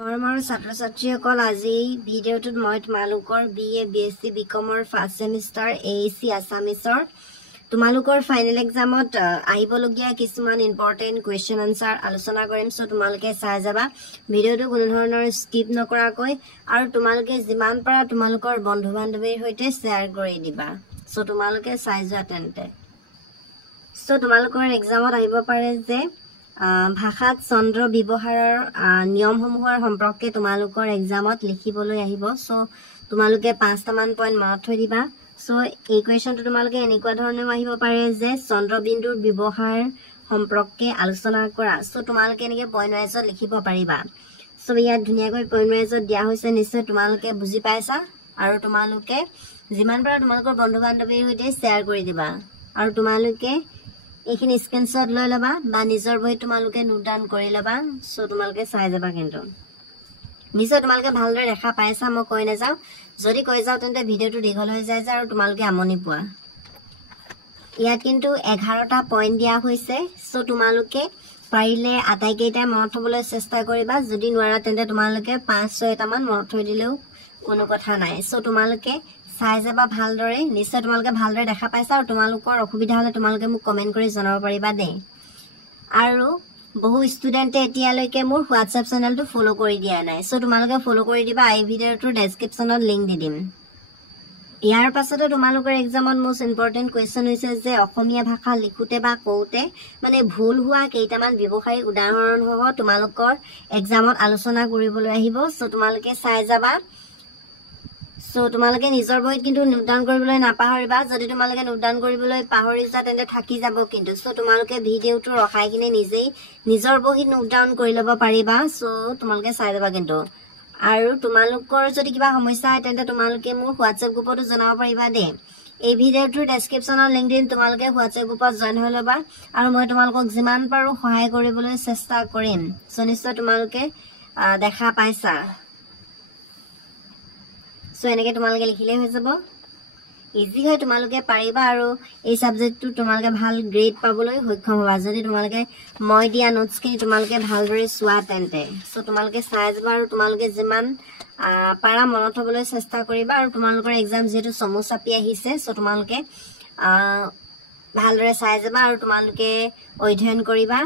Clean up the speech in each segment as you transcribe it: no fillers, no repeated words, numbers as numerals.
Our ছাত্ৰ-ছাত্ৰীসকল আজি ভিডিঅ'টোত মই তোমালোকৰ BA BSc বিকমৰ ফাৰ্ষ্ট সেমিষ্টাৰ AAC আসামিছৰ তোমালোকৰ ফাইনেল এক্সামত আহিবলগীয়া কিছুমান ইম্পৰ্টেন্ট কোৱেশ্চন আনসাৰ আলোচনা কৰিম সো তোমালোকে চাই যাবা ভিডিঅ'টো কোনো ধৰণৰ স্কিপ নকৰাকৈ আৰু তোমালোকে যিমান পাৰা তোমালোকৰ বন্ধু-বান্ধৱীৰ সৈতে শেয়াৰ কৰি দিবা সো তোমালোকে চাই যোৱা তেন্তে সো তোমালোকৰ এক্সামত আহিব পাৰে যে ভাষাত চন্দ্ৰ ব্যৱহাৰৰ নিয়মসমূহৰ সম্পৰ্কে তোমালোকৰ এক্সামত লিখিবলৈ আহিব সো তোমালোকে 5টা মান পইণ্ট মনত থৈ দিবা সো এই কোৱেশ্চনটো তোমালোকে এনেকুৱা ধৰণে আহিব পাৰে যে চন্দ্ৰবিন্দুৰ ব্যৱহাৰ সম্পৰ্কে আলোচনা কৰা সো তোমালোকে এনেকৈ পইণ্ট ওয়াইজত লিখিব পাৰিবা সো ইয়াত ধুনীয়াকৈ পইণ্ট ওয়াইজত দিয়া হৈছে নিশ্চয় তোমালোকে বুজি পাইছা আৰু তোমালোকে যিমান পাৰা তোমালোকৰ বন্ধু-বান্ধৱীৰ সৈতে শেয়াৰ কৰি দিবা আৰু তোমালোকে এইখিনি স্ক্ৰিনশ্বট লৈ লবা বা নিজৰ বহি তোমালোকে নোট ডাউন কৰি লবা সো তোমালোকে চাই যাবা কিন্তু নিশ্চয় তোমালোকে ভালদৰে দেখা পাইছা মই কৈ নাযাওঁ যদি কৈ যাওঁ তেন্তে ভিডিঅ'টো দীঘল হৈ যায় আৰু তোমালোকে আমনি পোৱা ইয়াত কিন্তু 11টা পইণ্ট দিয়া হৈছে সো তোমালোকে পাৰিলে আটাইকেইটা মনত থবলৈ চেষ্টা কৰিবা যদি নোৱাৰা তেন্তে তোমালোকে 5-6টা মান মনত থৈ দিলেও কোনো কথা নাই সো তোমালোকে চাই যাবা ভালদৰে নিশ্চয় তোমালোকে ভালদৰে দেখা পাইছা আৰু তোমালোকৰ অসুবিধা হলে তোমালোকে মোক কমেন্ট কৰি জনাব পাৰিবা দে আৰু বহু ষ্টুডেন্টে এতিয়ালৈকে মোৰ WhatsApp চেনেলটো ফলো কৰি দিয়া নাই সো তোমালোকে ফলো কৰি দিবা এই ভিডিঅ'টোৰ ডেসক্ৰিপচনত লিংক দি দিম ইয়াৰ পাছতে তোমালোকৰ এক্সামত মোস্ট ইম্পৰ্টেন্ট কোৱেশ্চন হৈছে যে অসমীয়া ভাষা লিখোতে বা কওঁতে মানে ভুল হোৱা কেইটামান ব্যৱহাৰিক উদাহৰণ সহ তোমালোকৰ এক্সামত আলোচনা কৰিবলৈ আহিব সো তোমালোকে চাই যাবা সো তোমালোকে নিজৰ বহিত কিন্তু নোট ডাউন কৰিবলৈ নাপাহৰিবা যদি তোমালোকে নোট ডাউন কৰিবলৈ পাহৰি যোৱা তেন্তে থাকি যাব কিন্তু সো তোমালোকে ভিডিঅ'টো ৰখাই কিনে নিজেই নিজৰ বহিত নোট ডাউন কৰি ল'ব পাৰিবা সো তোমালোকে চাই যাবা কিন্তু আৰু তোমালোকৰ যদি কিবা সমস্যা হয় তেন্তে তোমালোকে মোৰ WhatsApp গ্ৰুপতো জনাব পাৰিবা দে এই ভিডিঅ'টোৰ ডেসক্ৰিপচনত লিংক দিম তোমালোকে WhatsApp গ্ৰুপত জয়েন হৈ ল'বা আৰু মই তোমালোকক যিমান পাৰো সহায় কৰিবলৈ চেষ্টা কৰিম সো নিশ্চয় তোমালোকে দেখা পাইছা সো এনেকে তোমালোকে লিখিলে হৈ যাব ইজি হয় তোমালোকে পাৰিবা আৰু এই সাবজেক্টটো তোমালোকে ভাল গ্ৰেড পাবলৈ সক্ষম হ'বা যদি তোমালোকে মই দিয়া নোটছখিনি তোমালোকে ভালদৰে চোৱা তেন্তে সো তোমালোকে চাই যাবা আৰু তোমালোকে যিমান পাৰা মনত থবলৈ চেষ্টা কৰিবা আৰু তোমালোকৰ এক্সাম যেটো চমু চাপি আহিছে সো তোমালোকে ভালদৰে চাই যাবা আৰু তোমালোকে অধ্যয়ন কৰিবা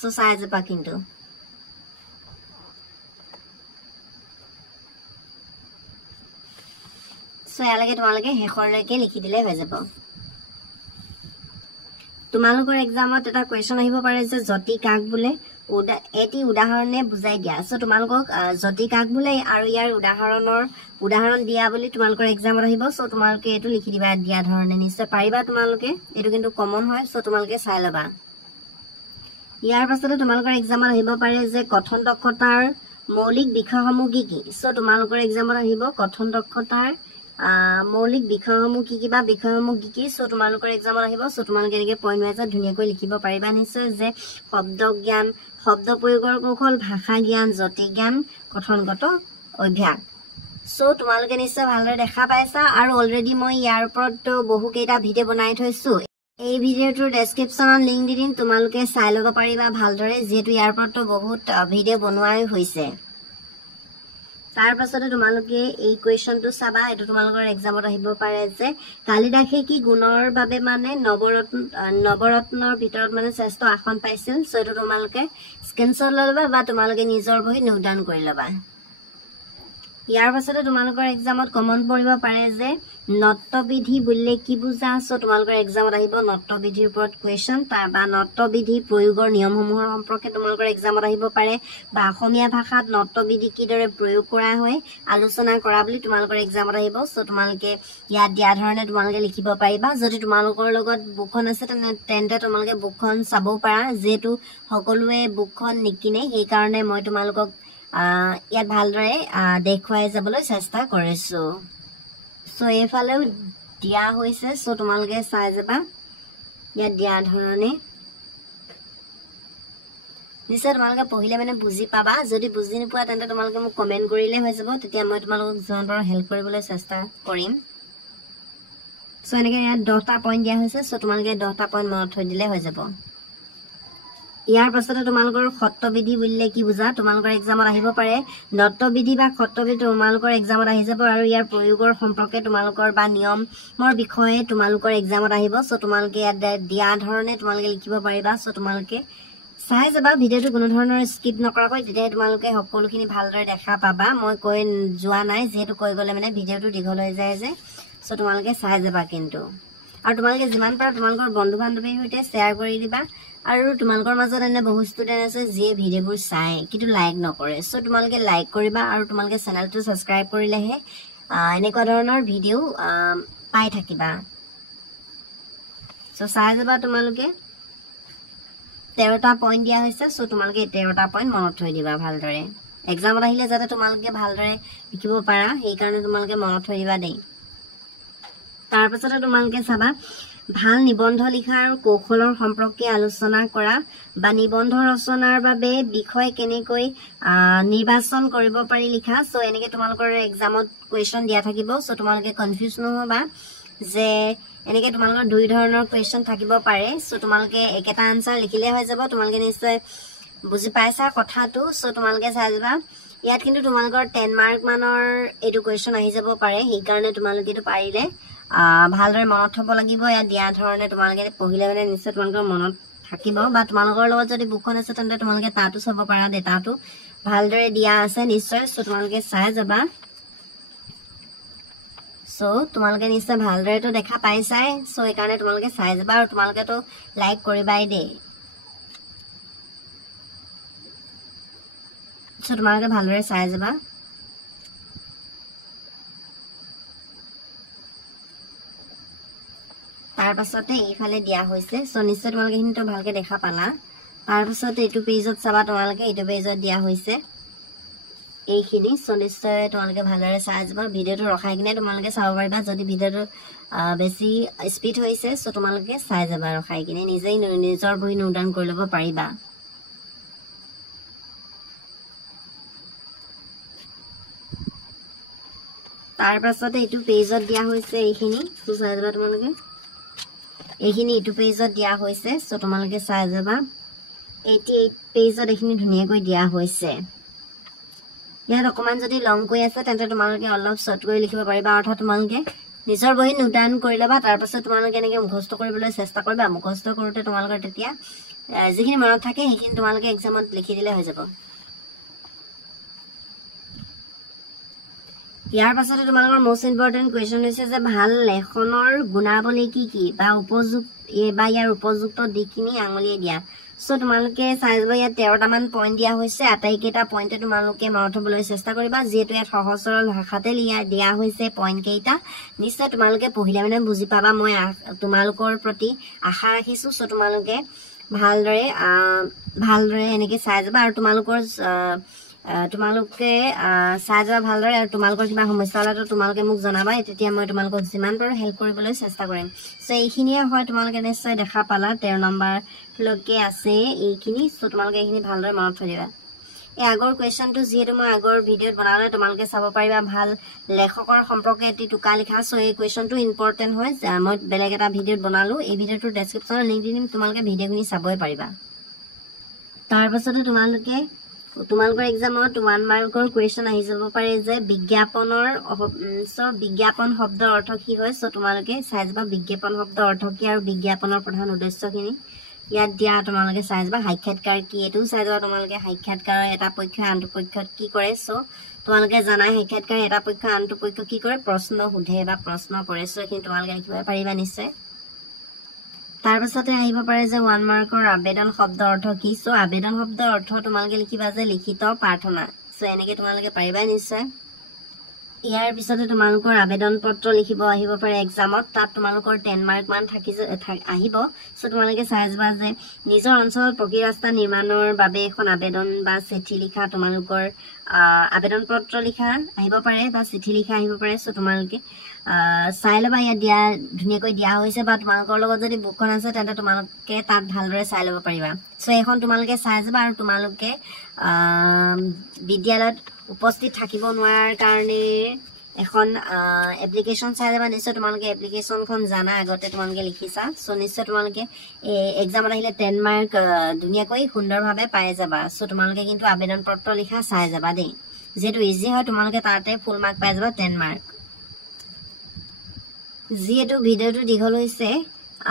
সো চাই যাবা কিন্তু সো ইয়ালৈকে তোমালোকে শেষৰলৈকে লিখি দিলে হৈ যাব তোমালোকৰ এক্সামত এটা কোৱেশ্চন আহিব পাৰে যে জতি কাক বোলে এটি উদাহৰণে বুজাই দিয়া সো তোমালোকক জতি কাক বোলে আৰু ইয়াৰ উদাহৰণ দিয়া বুলি তোমালোকৰ এক্সামত আহিব সো তোমালোকে এটো লিখি দিবা দিয়া ধৰণে নিশ্চয় পাৰিবা তোমালোকে এটো কিন্তু কমন হয় সো তোমালোকে চাই লবা ইয়াৰ পাছতে তোমালোকৰ এক্সামত আহিব পাৰে যে কথন দক্ষতাৰ মৌলিক বিষয়সমূহ কি কি সো তোমালোকৰ এক্সামত আহিব কথন দক্ষতাৰ মৌলিক বিষয়সমূহ কি কি বা বিষয়সমূহ কি কি সো তোমালোকৰ এক্সামত আহিব সো তোমালোকে এনেকৈ পইণ্ট ওয়াইজত ধুনীয়াকৈ লিখিব পাৰিবা নিশ্চয় যে শব্দ জ্ঞান শব্দ প্ৰয়োগৰ কৌশল ভাষা জ্ঞান জতি জ্ঞান কথনগত অভ্যাস সো তোমালোকে নিশ্চয় ভালদৰে দেখা পাইছা আৰু অলৰেডি মই ইয়াৰ ওপৰত বহু কেইটা ভিডিঅ' বনাই থৈছো এই ভিডিঅ'টোৰ ডেসক্ৰিপচনত লিংক দি দিম তোমালোকে চাই ল'ব পাৰিবা ভালদৰে যেহেতু ইয়াৰ ওপৰত বহুত ভিডিঅ' বনোৱাই হৈছে তাৰ পাছতে তোমালোকে এই কোৱেশ্চনটো চাবা এটো তোমালোকৰ এক্সামত আহিব পাৰে যে কালিদাসে কি গুণৰ বাবে মানে নৱৰত্নৰ ভিতৰত মানে শ্ৰেষ্ঠ আসন পাইছিল সো এটো তোমালোকে স্ক্ৰিনশ্বট ল'বা বা তোমালোকে নিজৰ বহি নোট ডাউন কৰি ল'বা ইয়াৰ পাছতে তোমালোকৰ এক্সামত কমন পৰিব পাৰে যে নট্যবিধি বুলিলে কি বুজা সো তোমালোকৰ এক্সামত আহিব নট্যবিধিৰ ওপৰত কোৱেশ্চন বা নট্যবিধি প্ৰয়োগৰ নিয়মসমূহৰ সম্পৰ্কে তোমালোকৰ এক্সামত আহিব পাৰে বা অসমীয়া ভাষাত নট্যবিধি কিদৰে প্ৰয়োগ কৰা হয় আলোচনা কৰা বুলি তোমালোকৰ এক্সামত আহিব সো তোমালোকে ইয়াত দিয়া ধৰণে তোমালোকে লিখিব পাৰিবা যদি তোমালোকৰ লগত বুকখন আছে তেন্তে তোমালোকে বুকখন চাব পাৰা যেহেতু সকলোৱে বুকখন নিকিনে সেই কাৰণে মই তোমালোকক ইয়াত ভালদৰে দেখুৱাই যাবলৈ চেষ্টা কৰিছো সো এফালেও দিয়া হৈছে সো তোমালোকে চাই যাবা ইয়াত দিয়া ধৰণে নিশ্চয় তোমালোকে পঢ়িলে মানে বুজি পাবা যদি বুজি নোপোৱা তেন্তে তোমালোকে মোক কমেন্ট কৰিলে হৈ যাব তেতিয়া মই তোমালোকক যিমান পাৰো হেল্প কৰিবলৈ চেষ্টা কৰিম সো এনেকৈ ইয়াত 10টা পইণ্ট দিয়া হৈছে সো তোমালোকে 10টা পইণ্ট মনত থৈ দিলে হৈ যাব ইয়াৰ পাছতে তোমালোকৰ সত্ৰবিধি বুলিলে কি বুজা তোমালোকৰ এক্সামত আহিব পাৰে নট্যবিধি বা সত্ৰবিধি তোমালোকৰ এক্সামত আহি যাব আৰু ইয়াৰ প্ৰয়োগৰ সম্পৰ্কে তোমালোকৰ বা নিয়মৰ বিষয়ে তোমালোকৰ এক্সামত আহিব সো তোমালোকে ইয়াত দিয়া ধৰণে তোমালোকে লিখিব পাৰিবা সো তোমালোকে চাই যাবা ভিডিওটো কোনো ধৰণৰ স্কিপ নকৰাকৈ তেতিয়া তোমালোকে সকলোখিনি ভালদৰে দেখা পাবা মই কৈ যোৱা নাই যেহেতু কৈ গলে মানে ভিডিওটো দীঘল হৈ যায় যে সো তোমালোকে চাই যাবা কিন্তু আৰু তোমালোকে যিমান পাৰা তোমালোকৰ বন্ধু বান্ধৱীৰ সৈতে শ্বেয়াৰ কৰি দিবা আৰু তোমালোকৰ মাজত এনে বহু ষ্টুডেন্ট আছে যিয়ে ভিডিওবোৰ চাই কিন্তু লাইক নকৰে সো তোমালোকে লাইক কৰিবা আৰু তোমালোকে চেনেলটো সাবস্ক্ৰাইব কৰিলেহে এনেকুৱা ধৰণৰ ভিডিও পাই থাকিবা সো চাই যাবা তোমালোকে 13টা পইণ্ট দিয়া হৈছে সো তোমালোকে 13টা পইণ্ট মনত থৈ দিবা ভালদৰে এক্সামত আহিলে যাতে তোমালোকে ভালদৰে লিখিব পাৰা সেই কাৰণে তোমালোকে মনত থৈ দিবা দেই তাৰ পাছতে তোমালোকে চাবা ভাল নিবন্ধ লিখাৰ কৌশলৰ সম্পৰ্কে আলোচনা কৰা বা নিবন্ধ ৰচনাৰ বাবে বিষয় কেনেকৈ নিৰ্বাচন কৰিব পাৰি লিখা সো এনেকে তোমালোকৰ এক্সামত কোৱেশ্চন দিয়া থাকিব সো তোমালোকে কনফিউজ নহবা যে এনেকে তোমালোকৰ দুই ধৰণৰ কোৱেশ্চন থাকিব পাৰে সো তোমালোকে একেটা আনসাৰ লিখিলে হৈ যাব তোমালোকে নিশ্চয় বুজি পাইছা কথাটো সো তোমালোকে চাই যাবা ইয়াত কিন্তু তোমালোকৰ 10 মাৰ্ক মানৰ এটো কোৱেশ্চন আহি যাব পাৰে সেই কাৰণে তোমালোকে এটো পাৰিলে ভালদৰে মনত থব লাগিব ইয়া দিয়া ধৰণে তোমালোকে পঢ়িলে মানে নিশ্চয় তোমালোকৰ মনত থাকিব বা তোমালোকৰ লগত যদি বুকখন আছে তেন্তে তোমালোকে তাতো চাব পাৰা দে তাতো ভালদৰে দিয়া আছে নিশ্চয় সো তোমালোকে চাই যাবা সো তোমালোকে নিশ্চয় ভালদৰে তো দেখা পাইছাই সো এই কাৰণে তোমালোকে চাই যাবা আৰু তোমালোকে তো লাইক কৰিবাই দে সো তোমালোকে ভালদৰে চাই যাবা তাৰ পাছতে এইফালে দিয়া হৈছে সো নিশ্চয় তোমালোকে হিনটো ভালকে দেখা পালা তাৰ পাছতে এটো পেজত চাবা তোমালোকে এটো পেজত দিয়া হৈছে এইখিনি সো নিশ্চয় তোমালোকে ভালদৰে চাই যাবা ভিডিওটো ৰখাই কিনে তোমালোকে চাব পাৰিবা যদি ভিডিওটো বেছি স্পিড হৈছে সো তোমালোকে চাই যাবা ৰখাই কিনে নিজেই নিজৰ বহি নোট ডাউন কৰি ল'ব পাৰিবা তাৰ পাছতে এটো পেজত দিয়া হৈছে এইখিনি সো চাই যাবা তোমালোকে এইখিনি এটো পেজত দিয়া হৈছে সো তোমালোকে চাই যাবা 88 পেজত এইখিনি ধুনিয়াকৈ দিয়া হৈছে ইয়াত অকমান যদি লং কৈ আছে তেন্তে তোমালোকে অলপ শৰ্ট কৰি লিখিব পাৰিবা অৰ্থাৎ তোমালোকে নিজৰ বহি নোট ডাউন কৰি লবা তাৰ পাছত তোমালোকে এনেকে মুখস্থ কৰিবলৈ চেষ্টা কৰিবা মুখস্থ কৰোতে তোমালোকৰ তেতিয়া যিখিনি মনত থাকে সেইখিনি তোমালোকে এক্সামত লিখি দিলে হৈ যাব ইয়াৰ পাছতে তোমালোকৰ মোস্ট ইম্পৰ্টেন্ট কোৱেশ্চন হৈছে যে ভাল লেখনৰ গুণাৱলী কি কি বা ইয়াৰ উপযুক্ত দিকখিনি আঙুলিয়ে দিয়া সো তোমালোকে চাই যাবা ইয়াত 13টা মান পইণ্ট দিয়া হৈছে আটাইকেইটা পইণ্টে তোমালোকে মনত থবলৈ চেষ্টা কৰিবা যেহেতু ইয়াত সহজ সৰল ভাষাতে দিয়া হৈছে পইণ্ট কেইটা নিশ্চয় তোমালোকে পঢ়িলে মানে বুজি পাবা মই তোমালোকৰ প্ৰতি আশা ৰাখিছো সো তোমালোকে ভালদৰে এনেকে চাই যাবা আৰু তোমালোকৰ চাই যাবা ভালদৰে আৰু তোমালোকৰ কিবা সমস্যা হ'লে তোমালোকে মোক জনাবা তেতিয়া মই তোমালোকক যিমান পাৰো হেল্প কৰিবলৈ চেষ্টা কৰিম সো এইখিনিয়ে হয় তোমালোকে নিশ্চয় দেখা পালা 13 নম্বৰ লৈকে আছে এইখিনি সো তোমালোকে এইখিনি ভালদৰে মনত থৈ দিবা এই আগৰ কোৱেশ্চনটো যেহেতু মই আগৰ ভিডিওত বনালে তোমালোকে চাব পাৰিবা ভাল লেখকৰ সম্পৰ্কে এটি টুকা লিখা সো এই কোৱেশ্চনটো ইম্পৰ্টেন্ট হয় মই বেলেগ এটা ভিডিওত বনালো এই ভিডিওটোৰ ডেসক্ৰিপচনত লিংক দি দিম তোমালোকে ভিডিওখিনি চাবই পাৰিবা তাৰ পাছতে তোমালোকৰ এক্সামত 1 মাৰ্কৰ কোৱেশ্চন আহি যাব পাৰে যে বিজ্ঞাপন শব্দৰ অৰ্থ কি হয় সো তোমালোকে চাই যাবা বিজ্ঞাপন শব্দৰ অৰ্থ কি আৰু বিজ্ঞাপনৰ প্ৰধান উদ্দেশ্যখিনি ইয়াত দিয়া তোমালোকে চাই যাবা সাক্ষাৎকাৰ কি এটো চাই যাবা তোমালোকে সাক্ষাৎকাৰৰ এটা পক্ষ আনটো পক্ষত কি কৰে সো তোমালোকে জানাই সাক্ষাৎকাৰ এটা পক্ষ আনটো পক্ষ কি কৰে প্ৰশ্ন সুধে বা প্ৰশ্ন কৰে সো কিন্তু তোমালোকে লিখিব পাৰিবা নিশ্চয় তাৰ পাছতে আহিব পাৰে যে 1 মাৰ্কৰ আবেদন শব্দৰ অৰ্থ কি সো আবেদন শব্দৰ অৰ্থ তোমালোকে লিখিবা যে লিখিত প্ৰাৰ্থনা সো এনেকে তোমালোকে পাৰিবা নিশ্চয় ইয়াৰ পিছতে তোমালোকৰ আবেদন পত্ৰ লিখিব আহিব পাৰে এক্সামত তাত তোমালোকৰ 10 মাৰ্ক মান আহিব সো তোমালোকে চাই যাবা যে নিজৰ অঞ্চলত পকী ৰাস্তা নিৰ্মাণৰ বাবে এখন আবেদন বা চিঠি লিখা তোমালোকৰ আবেদন পত্ৰ লিখা আহিব পাৰে বা চিঠি লিখা আহিব পাৰে সো তোমালোকে চাই লবা ইয়াত দিয়া ধুনিয়াকৈ দিয়া হৈছে বা তোমালোকৰ লগত যদি বুকখন আছে তেন্তে তোমালোকে তাত ভালদৰে চাই লব পাৰিবা সো এখন তোমালোকে চাই যাবা আৰু তোমালোকে বিদ্যালয়ত উপস্থিত থাকিব নোৱাৰাৰ কাৰণে এখন এপ্লিকেশন চাই যাবা নিশ্চয় তোমালোকে এপ্লিকেশনখন জানা আগতে তোমালোকে লিখিছা সো নিশ্চয় তোমালোকে এক্সামত আহিলে 10 মাৰ্ক ধুনীয়াকৈ সুন্দৰভাৱে পাই যাবা সো তোমালোকে কিন্তু আবেদন পত্ৰ লিখা চাই যাবা দেই যেটো ইজি হয় তোমালোকে তাতে ফুল মাৰ্ক পাই যাবা 10 মাৰ্ক যেটো ভিডিওটো দীঘল হৈছে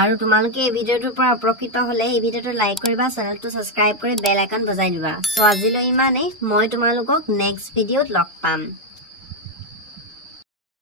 আৰু তোমালোকে এই ভিডিওটোৰ পৰা উপকৃত হলে এই ভিডিওটো লাইক কৰিবা চেনেলটো সাবস্ক্ৰাইব কৰি বেল আইকন বজাই দিবা সো আজিলৈ ইমানেই মই তোমালোকক নেক্সট ভিডিওত লগ পাম